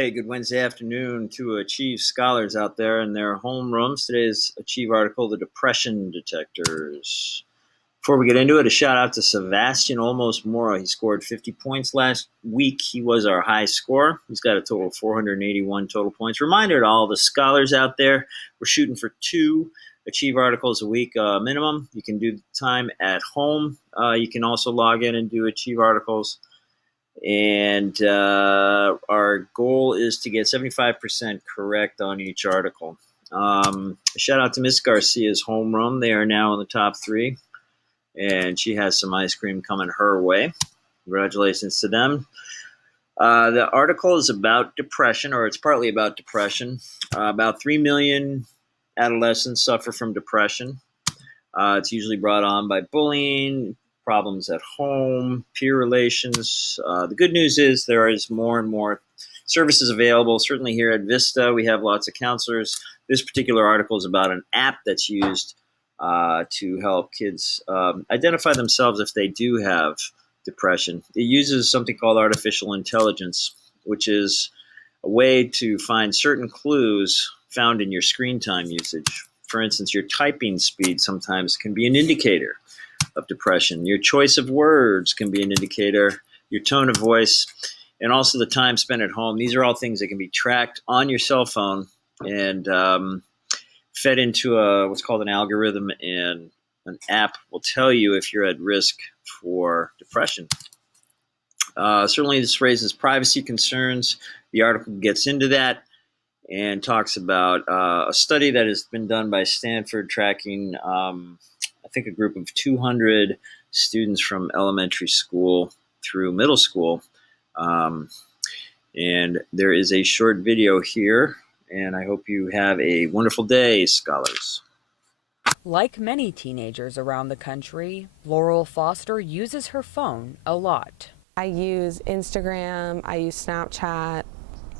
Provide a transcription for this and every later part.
Hey, good Wednesday afternoon to Achieve scholars out there in their homerooms. Today's Achieve article, The Depression Detectors. Before we get into it, a shout out to Sebastian Almost Mora. He scored 50 points last week. He was our high scorer. He's got a total of 481 total points. Reminder to all the scholars out there, we're shooting for 2 Achieve articles a week minimum. You can do the time at home. You can also log in and do Achieve articles. And our goal is to get 75% correct on each article. Shout out to Miss Garcia's homeroom. They are now in the top 3, and she has some ice cream coming her way. Congratulations to them. The article is about depression, or it's partly about depression. About 3 million adolescents suffer from depression. It's usually brought on by bullying, problems at home, peer relations. The good news is there is more and more services available. Certainly here at Vista, we have lots of counselors. This particular article is about an app that's used to help kids identify themselves if they do have depression. It uses something called artificial intelligence, which is a way to find certain clues found in your screen time usage. For instance, your typing speed sometimes can be an indicator of depression. Your choice of words can be an indicator, your tone of voice, and also the time spent at home. These are all things that can be tracked on your cell phone and fed into what's called an algorithm, and an app will tell you if you're at risk for depression. Certainly this raises privacy concerns. The article gets into that and talks about a study that has been done by Stanford tracking I think a group of 200 students from elementary school through middle school. And there is a short video here, and I hope you have a wonderful day, scholars. Like many teenagers around the country, Laurel Foster uses her phone a lot. I use Instagram, I use Snapchat.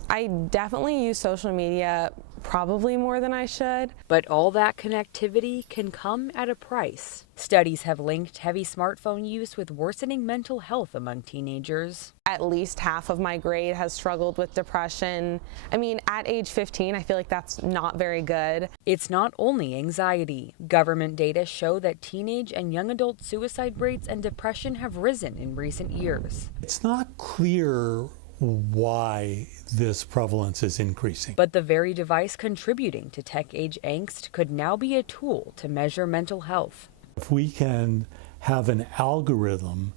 I definitely use social media probably more than I should. But all that connectivity can come at a price. Studies have linked heavy smartphone use with worsening mental health among teenagers. At least half of my grade has struggled with depression. I mean, at age 15, I feel like that's not very good. It's not only anxiety. Government data show that teenage and young adult suicide rates and depression have risen in recent years. It's not clear why this prevalence is increasing. But the very device contributing to tech age angst could now be a tool to measure mental health. If we can have an algorithm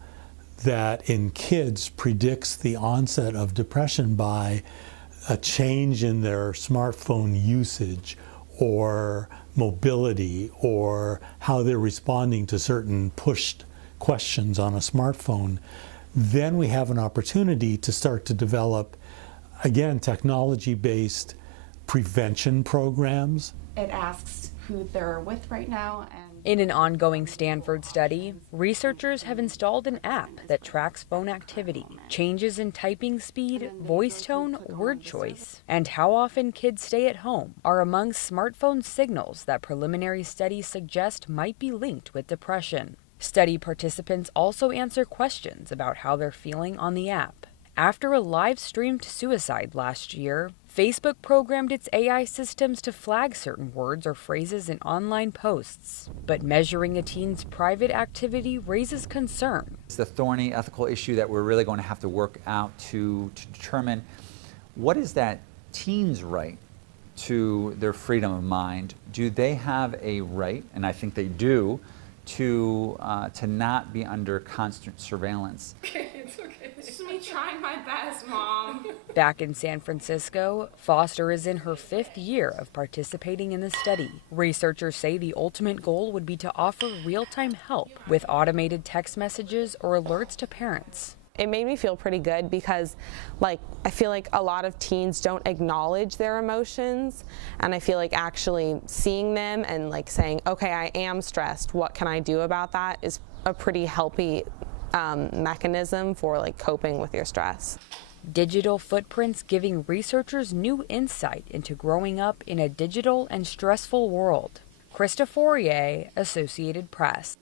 that in kids predicts the onset of depression by a change in their smartphone usage or mobility or how they're responding to certain pushed questions on a smartphone, then we have an opportunity to start to develop, again, technology-based prevention programs. It asks who they're with right now. In an ongoing Stanford study, researchers have installed an app that tracks phone activity, changes in typing speed, voice tone, word choice, and how often kids stay at home are among smartphone signals that preliminary studies suggest might be linked with depression. Study participants also answer questions about how they're feeling on the app. After a live-streamed suicide last year, Facebook programmed its AI systems to flag certain words or phrases in online posts. But measuring a teen's private activity raises concern. It's the thorny ethical issue that we're really going to have to work out to determine what is that teen's right to their freedom of mind. Do they have a right, and I think they do, to not be under constant surveillance? It's okay. It's just me trying my best, Mom. Back in San Francisco, Foster is in her 5th year of participating in the study. Researchers say the ultimate goal would be to offer real-time help with automated text messages or alerts to parents. It made me feel pretty good because, I feel like a lot of teens don't acknowledge their emotions, and I feel like actually seeing them and saying, okay, I am stressed, what can I do about that, is a pretty healthy mechanism for coping with your stress. Digital footprints giving researchers new insight into growing up in a digital and stressful world. Krista Fourier, Associated Press.